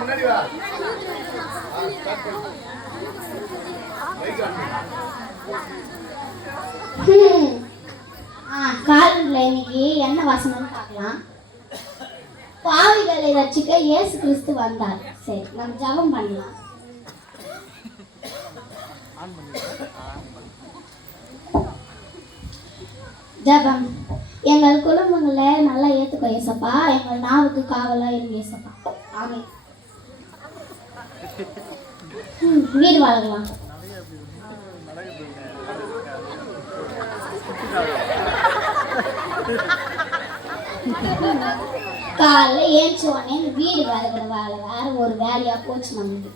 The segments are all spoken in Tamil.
முன்னாடி வா. காலத்துல இன்னைக்கு என்ன வசனம்னு பார்க்கலாம். பாவிகளை ரட்சிக்க இயேசு கிறிஸ்து வந்தார். சரி, நம்ம ஜெபம் பண்ணலாம். ஜெபம். எங்கள் குடும்பங்களை நல்லா ஏத்துக்கோ ஏசப்பா. எங்கள் நாவுக்கு காவலா இருக்கு ஏசப்பா. ஆமென். வீடு வளரலாம். காலைல ஏஞ்சி உடனே வீடு வளர்க்குற வேலை வேற ஒரு வேலையா போச்சு நமக்கு.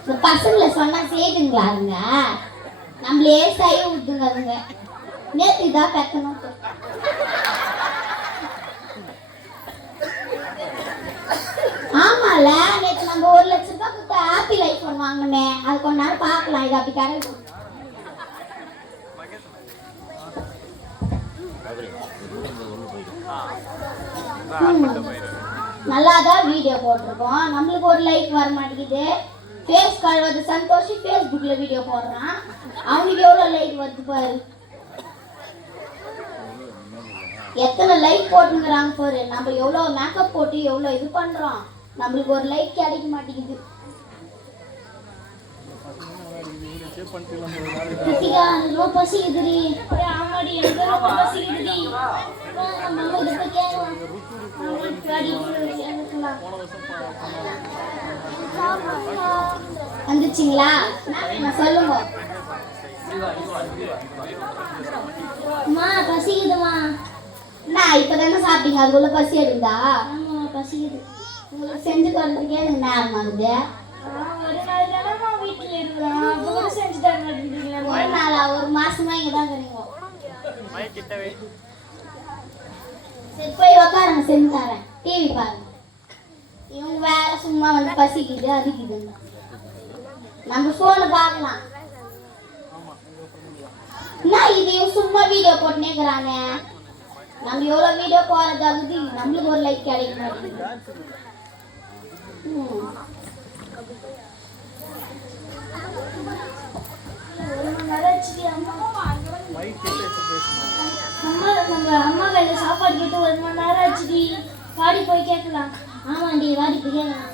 இந்த பசங்களை சொன்னா செய்துங்களாருங்க, நம்மளே செய்ய விட்டுங்க. நேற்று தான் பெக்கணும். ஆமால, நேற்று நம்ம 1 லட்சம் ரூபாய் கொடுத்து ஆப்பிள் ஐஃபோன் வாங்கினே. அது கொஞ்ச நேரம் பார்க்கலாம். இது அப்படி கிடைக்கும். நல்லாதான் வீடியோ போட்டிருக்கோம். நம்மளுக்கு ஒரு லைக் வர மாட்டேங்குது. ஃபேஸ் கழுவது சந்தோஷி ஃபேஸ்புக்ல வீடியோ போடுறான். அவனுக்கு எவ்வளவு லைக் வருது பாரு. எத்தனை லைக் போட்டுங்கிறாங்க பாரு. நம்ம எவ்வளவு மேக்கப் போட்டு எவ்வளவு இது பண்றோம், நம்மளுக்கு ஒரு லைக் கிடைக்க மாட்டேங்குது. கிருத்திகா, எனக்கு ரொம்ப பசிக்குதுடி. ஆமாடி, எனக்கு ரொம்ப பசிக்குதுடி. நம்ம இதை போய் கேட்கலாம். வந்துச்சிங்களா? சொல்லுங்க. அம்மா பசிக்குதுமா. நான் இப்பதானே சாப்பிட்டீங்க, அதுக்குள்ள பசி எடுக்குதா? ஆமா பசிக்குது. உங்களுக்கு செஞ்சு தரதுக்கே எனக்கு நேரம் ஆகுது. ஒரு நாளா, ஒரு மாசமா இங்கதான் இருக்கீங்க. சரி போய் உக்காருங்க, செஞ்சு தரேன். டிவி பாருங்க. இவங்க வேற சும்மா வந்து பசிக்குது அதுக்குது. நம்ம போனை பார்க்கலாம். என்ன இது சும்மா வீடியோ போட்டுனே இருக்கிறாங்க. நம்ம எவ்வளவு வீடியோ போறதாகுது, நம்மளுக்கு ஒரு லைக் கிடைக்க மாட்டேங்குது. அம்மா கையில சாப்பாடு கேட்டு 1 மணி நேரம் ஆச்சுடி. வாடி போய் கேட்கலாம். ஆமாண்டி, வாடி போய் கேட்கலாம்.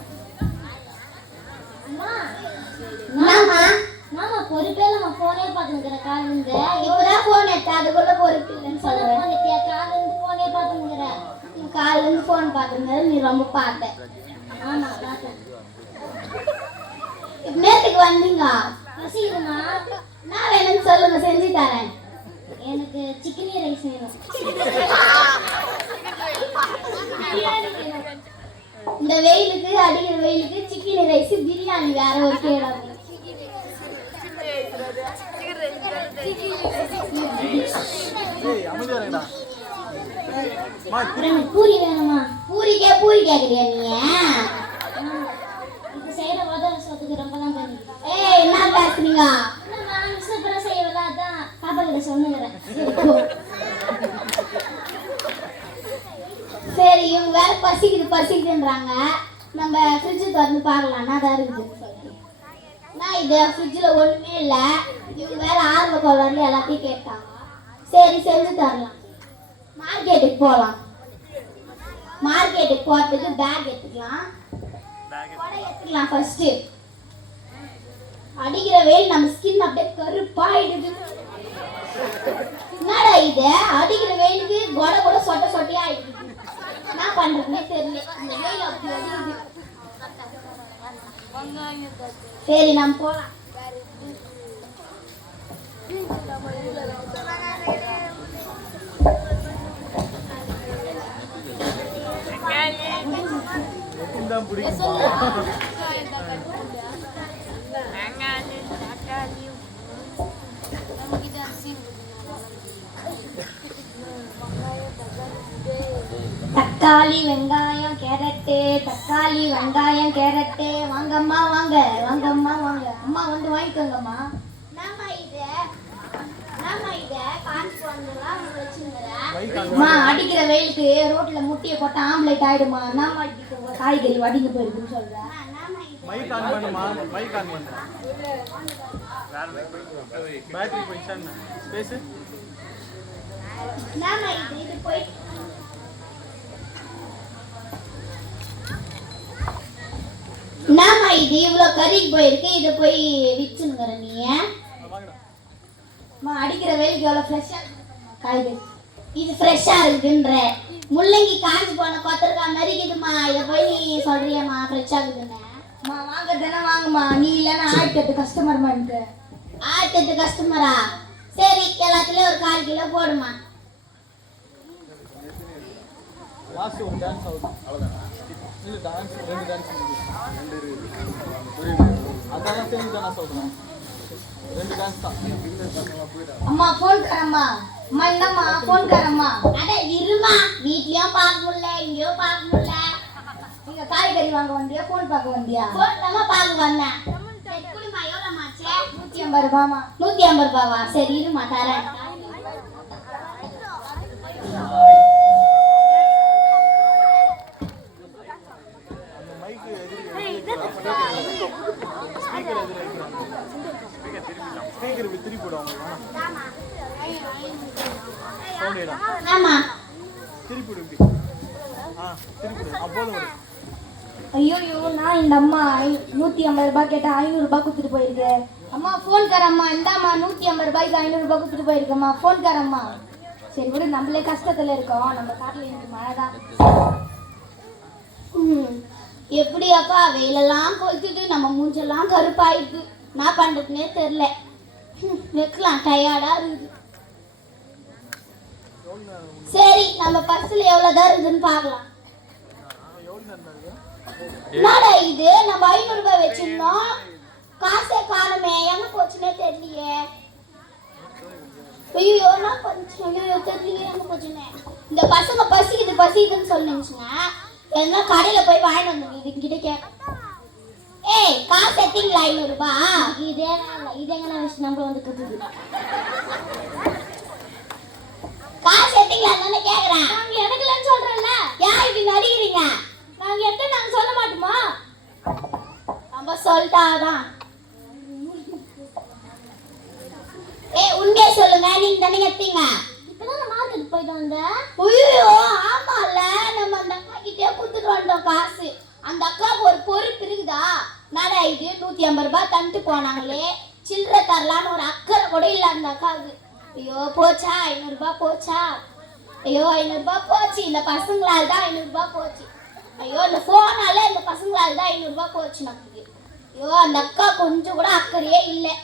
மாமா பொறுப்பே நம்ம போனே பார்த்துக்கிற காலிருந்து. இப்பதான் போன் எடுத்த, அதுக்குள்ள பொறுப்பு இல்லைன்னு சொல்றேன். காலிருந்து போனே பார்த்துக்கிற. காலிருந்து போன் பார்த்துக்கிற. நீ ரொம்ப பார்த்த. ஆமா பார்த்தேன். நேற்றுக்கு வந்தீங்க. பசிக்குதுமா. நான் வேணும்னு சொல்லுங்க, செஞ்சு தரேன். எனக்கு சிக்கன் ரைஸ் வேணும். இந்த வெயிலுக்கு, அடிக்கிற வெயிலுக்கு சிக்கன் ரைஸ் பிரியாணி வேற ஒரு கேடாது. பூரி வேணுமா? பூரிக்கே பூரி கேக்குறியா நீ? இந்த சைட வதர சொத்துக்கு ரொம்ப தான் தெரியும். ஏய் என்ன பேசுறீங்க? நான் சூப்பரா செய்யல, அதான் பாப்பா கிட்ட சொன்னுகிறேன். சரி, இவங்க வேற பசிக்குதுன்றாங்க. நம்ம ஃப்ரிட்ஜ் திறந்து பார்க்கலாம். நான் தான் இருக்குது. நான் இது ஃப்ரிட்ஜில் ஒன்றுமே இல்லை. இவங்க வேற ஆர்வ கோளாறுல எல்லாத்தையும் கேட்டாங்க. சரி செஞ்சு தரலாம். மார்க்கெட்டுக்கு போகலாம். மார்க்கெட்டுக்கு போகிறதுக்கு பேக் எடுத்துக்கலாம். கொடை எடுத்துக்கலாம். ஃபர்ஸ்ட் அடிக்கிற வெயில் நம்ம ஸ்கின் அப்படியே கருப்பாயிடுது. என்னடா இது, அடிக்கிற வெயிலுக்கு கொடை கூட சொட்ட சொட்டையா ஆயிடுது. என்ன பண்றதுன்னே தெரியல. இந்த வெயில் அப்படி அடிக்குது. சரி நம்ம போலாம். தக்காளி வெங்காயம் கேரட்டு, தக்காளி வெங்காயம் கேரட்டு. வாங்கம்மா வாங்க, வாங்கம்மா வாங்க. அம்மா வந்து வாங்கிக்கோங்கம்மா. நாம இத கான்ஸ் அம்மா அடிக்கிற வெயிலுக்கு ரோட்ல முட்டியை போட்ட ஆம்லேட் ஆயிடுமா. நான் அடிக்கிற காய்கறி வடிங்க போயிருக்குன்னு சொல்றேன். மைக் ஆன் பண்ணுமா, மைக் ஆன் பண்ணு. பேட்டரி போயிடுச்சா ஸ்பேஸ் நாம இது போய் நாம இது இவ்வளவு கறிக்கு போயிருக்கு. இதை போய் விச்சுனுங்கிற நீ அடிக்கிற வெயிலுக்கு எவ்வளவு ஃப்ரெஷ்ஷா காய்கறி. இது ஃப்ரெஷ்ஷா இருக்குன்ற முள்ளங்கி காஞ்சி போன கொத்தரக்கா மாதிரி இருக்குதுமா. இதை போய் நீ சொல்றியம்மா ஃப்ரெஷ்ஷா இருக்குதுன்னு. வாங்கறதுனா வாங்கம்மா. நீ இல்லைன்னா 1008 கஸ்டமர்மா. எனக்கு 1008 கஸ்டமரா? சரி, எல்லாத்துலயும் ஒரு 1/4 கிலோ போடுமா. லாஸ்ட் ஒரு டான்ஸ் ஆகுது அவ்வளவுதான். இல்ல டான்ஸ் 2 டான்ஸ் அதெல்லாம் சேர்ந்து தான் நான் சொல்றேன். 2 டான்ஸ் தான். அம்மா ஃபோன் கரம்மா. அம்மா என்னம்மா ஃபோன் கரம்மா. அட இருமா, வீட்லயும் பார்க்க முடியல, இங்கேயும் பார்க்க முடியல. நீங்க காய்கறி வாங்க வந்தியா ஃபோன் பார்க்க வந்தியா? ஃபோன் தான் பார்க்க வந்தேன். சரி குடிமா. எவ்வளோமா ஆச்சு? 150 ரூபாமா. 150 ரூபாவா? சரி இருமா தரேன். ஸ்பீக்கர் திருப்பி போடுவாங்க. ஆமா திருப்பி விடு. திருப்பி அப்போதும் வரும். ஐயோ நான் இந்த அம்மா 150 ரூபாய் கேட்டா 500 ரூபாய் கொடுத்துட்டு போயிருக்கு. அம்மா ஃபோன் காரம்மா. இந்தாம்மா 150 ரூபாய்க்கு 500 ரூபாய் கொடுத்துட்டு போயிருக்கம்மா. ஃபோன் காரம்மா. சரி விடு, நம்மளே கஷ்டத்துல இருக்கோம். நம்ம காட்டுல எனக்கு மழை தான். எப்படி அப்பா வெயிலெல்லாம் கொளுத்துது, நம்ம மூஞ்செல்லாம் கருப்பாயிடுது. நான் பண்றதுனே தெரியல. வைக்கலாம் டயர்டா இருக்குது. சரி, நம்ம பர்ஸ்ல எவ்வளவுதான் இருக்குதுன்னு பார்க்கலாம். என்னடா இது, நம்ம 500 ரூபாய் வச்சிருந்தோம், காசே காணுமே. எங்க போச்சுன்னே தெரியலையே. ஐயோ நான் கொஞ்சம் தெரியலையே எங்க போச்சுன்னு. இந்த பசங்க பசிக்குதுன்னு சொல்லிச்சுன்னா என்ன கடையில போய் வாங்கிட்டு வந்து இதுகிட்ட கேட்க. ஏய் காசு எத்தீங்களா 500 ரூபாய்? இதேங்க வச்சு நம்மள வந்து கத்துது. காசு எத்தீங்களா தானே கேக்குறேன். நாங்க எடுக்கலன்னு சொல்றேன்ல. யார் இப்படி நடிக்கிறீங்க? நாங்க எடுத்து நாங்க சொல்ல மாட்டோமா? நம்ம சொல்லிட்டாதான். ஏய் உண்மையை சொல்லுங்க, நீங்க தானே எடுத்தீங்க? இப்பதான் மார்க்கெட் போயிட்டு வந்தேன். ஐயோ ஆமால, நம்ம அந்த அக்கா கிட்டே கொடுத்துட்டு வந்தோம் காசு. அந்த அக்காவுக்கு ஒரு பொறுப்பு இருக்குதா? நாடா இது 150 ரூபாய் தந்துட்டு போனாங்களே, சில்லறை தரலான்னு ஒரு அக்கறை கூட இல்லை அந்த அக்காவுக்கு. ஐயோ போச்சா 500 ரூபாய் போச்சா? ஐயோ 500 ரூபாய் போச்சு. இந்த பசங்களால தான் 500 ரூபாய் போச்சு. ஐயோ இந்த போனால இந்த பசங்களால தான் 500 ரூபாய் போச்சு நமக்கு. ஐயோ அந்த அக்கா கொஞ்சம் கூட அக்கறையே இல்லை.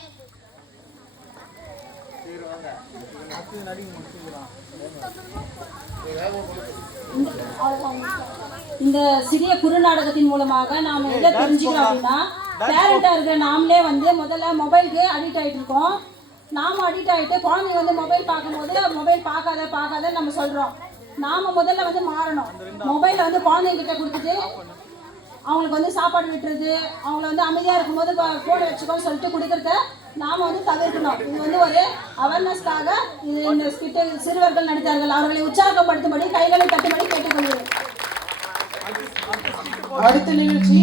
இந்த சிறிய குறுநாடகத்தின் மூலமாக நாம எதை தெரிஞ்சுக்கிறோம் அப்படின்னா, பேரண்டா இருக்கிற நாமளே முதல்ல மொபைலுக்கு அடிக்ட் ஆகிட்டு இருக்கோம். நாம அடிக்ட் ஆகிட்டு குழந்தைங்க மொபைல் பார்க்கும்போது மொபைல் பார்க்காத நம்ம சொல்றோம். நாம முதல்ல மாறணும். மொபைலை குழந்தைங்க கிட்ட கொடுத்துட்டு அவங்களுக்கு சாப்பாடு விட்டுறது, அவங்கள அமைதியா இருக்கும்போது போன் வச்சுக்கோன்னு சொல்லிட்டு கொடுக்கறத நாம தவிர்க்கணும். இது ஒரு அவேர்னஸ்க்காக இது இந்த ஸ்கிட்டை சிறுவர்கள் நடித்தார்கள். அவர்களை உற்சாகப்படுத்தும்படி கைகளை தட்டும்படி கேட்டுக்கொள்கிறேன். அடுத்த நிகழ்ச்சி